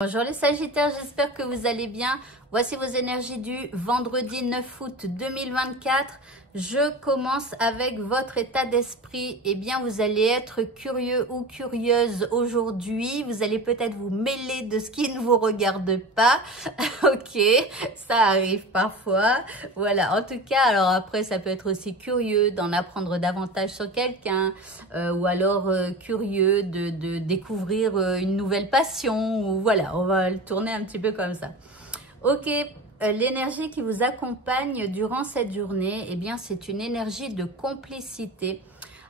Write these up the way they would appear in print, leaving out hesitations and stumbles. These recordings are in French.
Bonjour les Sagittaires, j'espère que vous allez bien. Voici vos énergies du vendredi 9 août 2024. Je commence avec votre état d'esprit. Eh bien, vous allez être curieux ou curieuse aujourd'hui. Vous allez peut-être vous mêler de ce qui ne vous regarde pas. Ok, ça arrive parfois. Voilà, en tout cas, alors après, ça peut être aussi curieux d'en apprendre davantage sur quelqu'un ou alors curieux de découvrir une nouvelle passion. Ou voilà, on va le tourner un petit peu comme ça. Ok, l'énergie qui vous accompagne durant cette journée, eh bien, c'est une énergie de complicité.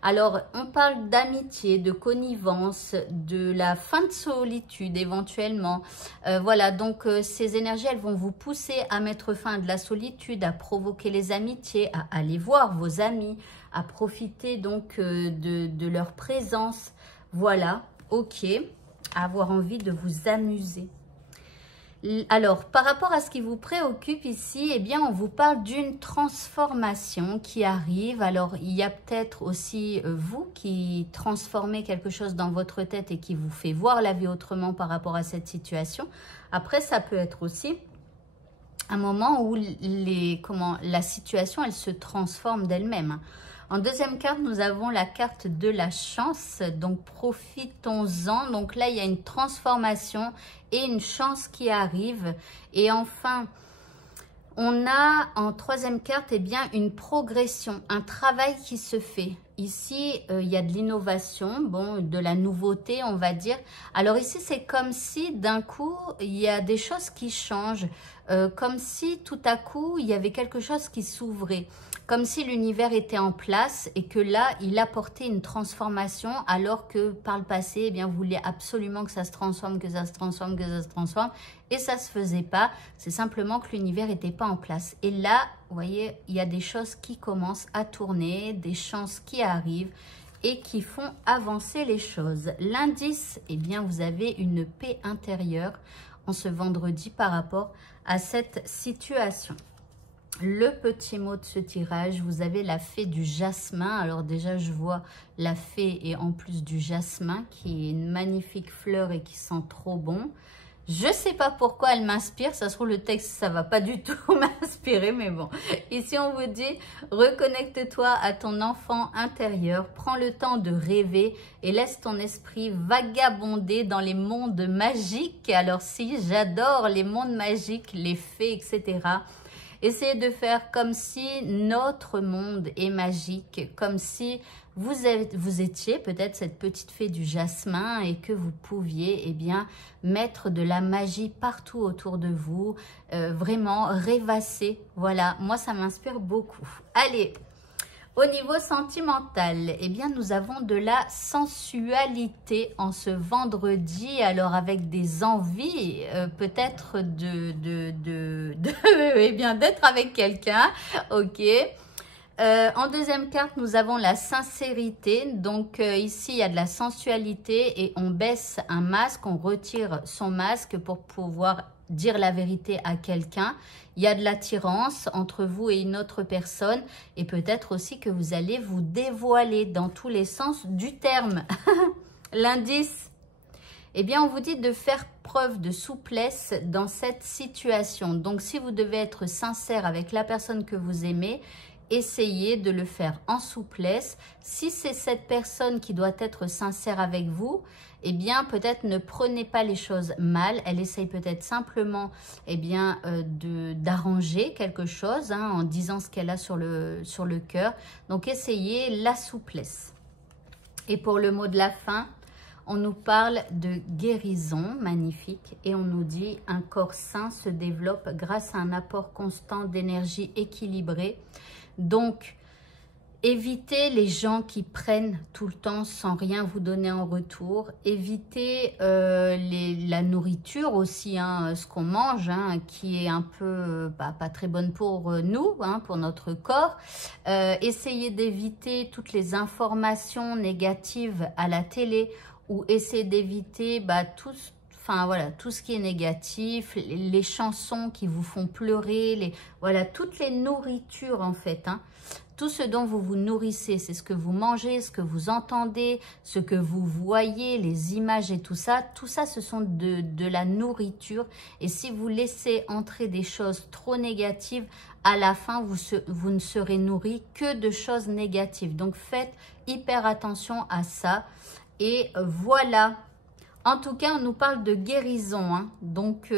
Alors, on parle d'amitié, de connivence, de la fin de solitude éventuellement. Voilà, donc ces énergies, elles vont vous pousser à mettre fin à de la solitude, à provoquer les amitiés, à aller voir vos amis, à profiter donc de leur présence. Voilà, ok, à avoir envie de vous amuser. Alors, par rapport à ce qui vous préoccupe ici, eh bien, on vous parle d'une transformation qui arrive. Alors, il y a peut-être aussi vous qui transformez quelque chose dans votre tête et qui vous fait voir la vie autrement par rapport à cette situation. Après, ça peut être aussi un moment où la situation, elle se transforme d'elle-même. En deuxième carte, nous avons la carte de la chance, donc profitons-en. Donc là, il y a une transformation et une chance qui arrive. Et enfin, on a en troisième carte, eh bien, une progression, un travail qui se fait. Ici, il y a de l'innovation, bon, de la nouveauté, on va dire. Alors ici, c'est comme si d'un coup, il y a des choses qui changent. Comme si tout à coup, il y avait quelque chose qui s'ouvrait. Comme si l'univers était en place et que là, il apportait une transformation alors que par le passé, eh bien, vous vouliez absolument que ça se transforme, que ça se transforme, que ça se transforme. Et ça ne se faisait pas. C'est simplement que l'univers n'était pas en place. Et là, vous voyez, il y a des choses qui commencent à tourner, des chances qui arrivent et qui font avancer les choses. L'indice, eh bien, vous avez une paix intérieure en ce vendredi par rapport à cette situation. Le petit mot de ce tirage, vous avez la fée du jasmin. Alors déjà, je vois la fée et en plus du jasmin qui est une magnifique fleur et qui sent trop bon. Je ne sais pas pourquoi elle m'inspire. Ça se trouve, le texte, ça ne va pas du tout m'inspirer, mais bon. Ici, on vous dit, reconnecte-toi à ton enfant intérieur. Prends le temps de rêver et laisse ton esprit vagabonder dans les mondes magiques. Alors si, j'adore les mondes magiques, les fées, etc. Essayez de faire comme si notre monde est magique, comme si vous étiez peut-être cette petite fée du jasmin et que vous pouviez eh bien, mettre de la magie partout autour de vous, vraiment rêvasser. Voilà, moi ça m'inspire beaucoup. Allez, au niveau sentimental, eh bien, nous avons de la sensualité en ce vendredi, alors avec des envies peut-être eh bien, d'être avec quelqu'un, ok. En deuxième carte, nous avons la sincérité. Donc ici, il y a de la sensualité et on baisse un masque, on retire son masque pour pouvoir dire la vérité à quelqu'un. Il y a de l'attirance entre vous et une autre personne et peut-être aussi que vous allez vous dévoiler dans tous les sens du terme. L'indice, eh bien, on vous dit de faire preuve de souplesse dans cette situation. Donc, si vous devez être sincère avec la personne que vous aimez, essayez de le faire en souplesse. Si c'est cette personne qui doit être sincère avec vous, eh bien, peut-être ne prenez pas les choses mal. Elle essaye peut-être simplement eh bien, d'arranger quelque chose en disant ce qu'elle a sur le cœur. Donc, essayez la souplesse. Et pour le mot de la fin, on nous parle de guérison magnifique et on nous dit un corps sain se développe grâce à un apport constant d'énergie équilibrée. Donc, évitez les gens qui prennent tout le temps sans rien vous donner en retour. Évitez la nourriture aussi, ce qu'on mange, qui est un peu pas très bonne pour nous, pour notre corps. Essayez d'éviter toutes les informations négatives à la télé ou essayez d'éviter enfin voilà, tout ce qui est négatif, les chansons qui vous font pleurer, voilà, toutes les nourritures en fait, hein. Tout ce dont vous vous nourrissez, c'est ce que vous mangez, ce que vous entendez, ce que vous voyez, les images et tout ça, ce sont de la nourriture. Et si vous laissez entrer des choses trop négatives, à la fin, vous ne serez nourri que de choses négatives. Donc, faites hyper attention à ça. Et voilà. En tout cas, on nous parle de guérison, hein. Donc,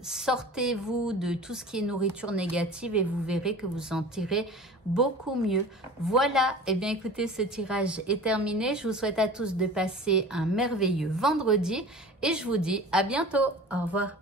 sortez-vous de tout ce qui est nourriture négative et vous verrez que vous en tirez beaucoup mieux. Voilà, et bien écoutez, ce tirage est terminé. Je vous souhaite à tous de passer un merveilleux vendredi et je vous dis à bientôt. Au revoir.